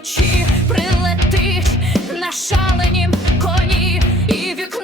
вночі прилетить на шаленім коні, і вікно